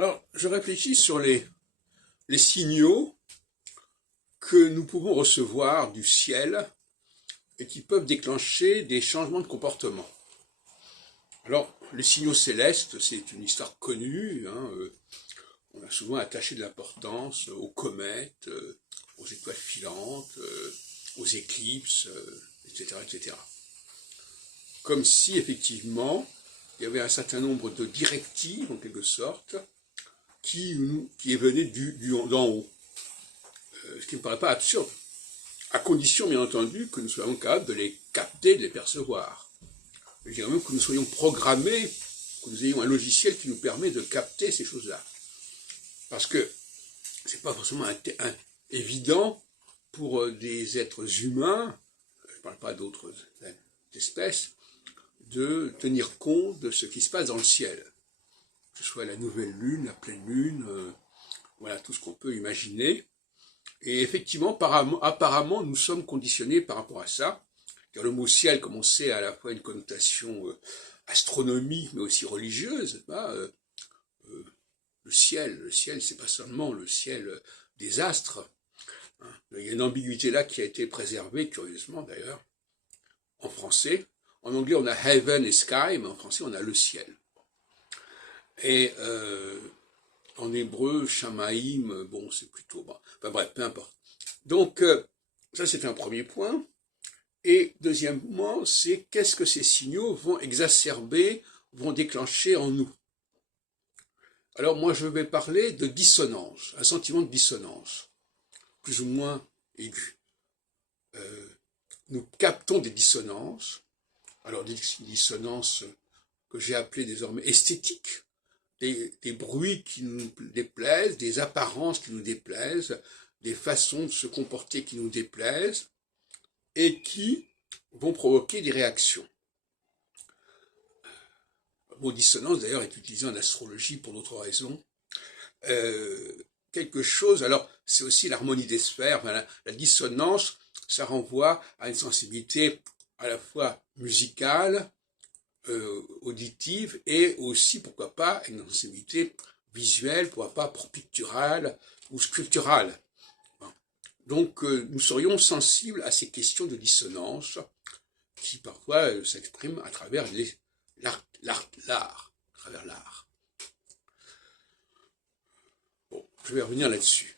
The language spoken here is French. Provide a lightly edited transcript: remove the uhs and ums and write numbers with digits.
Alors, je réfléchis sur les signaux que nous pouvons recevoir du ciel et qui peuvent déclencher des changements de comportement. Alors, les signaux célestes, c'est une histoire connue, hein, on a souvent attaché de l'importance aux comètes, aux étoiles filantes, aux éclipses, etc., etc. Comme si, effectivement, il y avait un certain nombre de directives, en quelque sorte, qui venaient d'en haut. Ce qui ne me paraît pas absurde, à condition, bien entendu, que nous soyons capables de les capter, de les percevoir. Je dirais même que nous soyons programmés, que nous ayons un logiciel qui nous permet de capter ces choses-là. Parce que c'est pas forcément évident pour des êtres humains, je ne parle pas d'autres espèces, de tenir compte de ce qui se passe dans le ciel. Que ce soit la nouvelle lune, la pleine lune, voilà, tout ce qu'on peut imaginer. Et effectivement, apparemment, nous sommes conditionnés par rapport à ça. Car le mot ciel, comme on sait, a à la fois une connotation astronomique, mais aussi religieuse. Le ciel, c'est pas seulement le ciel des astres. Hein. Il y a une ambiguïté là qui a été préservée, curieusement d'ailleurs, en français. En anglais, on a heaven et sky, mais en français, on a le ciel. Et en hébreu, shamaïm, bon, c'est plutôt... Bon. Enfin bref, peu importe. Donc, ça c'est un premier point. Et deuxièmement, c'est qu'est-ce que ces signaux vont exacerber, vont déclencher en nous. Alors moi, je vais parler de dissonance, un sentiment de dissonance, plus ou moins aigu. Nous captons des dissonances, alors des dissonances que j'ai appelées désormais esthétiques, des bruits qui nous déplaisent, des apparences qui nous déplaisent, des façons de se comporter qui nous déplaisent, et qui vont provoquer des réactions. Le mot dissonance, d'ailleurs, est utilisé en astrologie pour d'autres raisons. Quelque chose, alors c'est aussi l'harmonie des sphères, enfin, la dissonance, ça renvoie à une sensibilité à la fois musicale, auditive, et aussi, pourquoi pas, à une sensibilité visuelle, pourquoi pas picturale ou sculpturale. Donc nous serions sensibles à ces questions de dissonance qui parfois s'expriment à travers l'art, à travers l'art. Bon, je vais revenir là-dessus.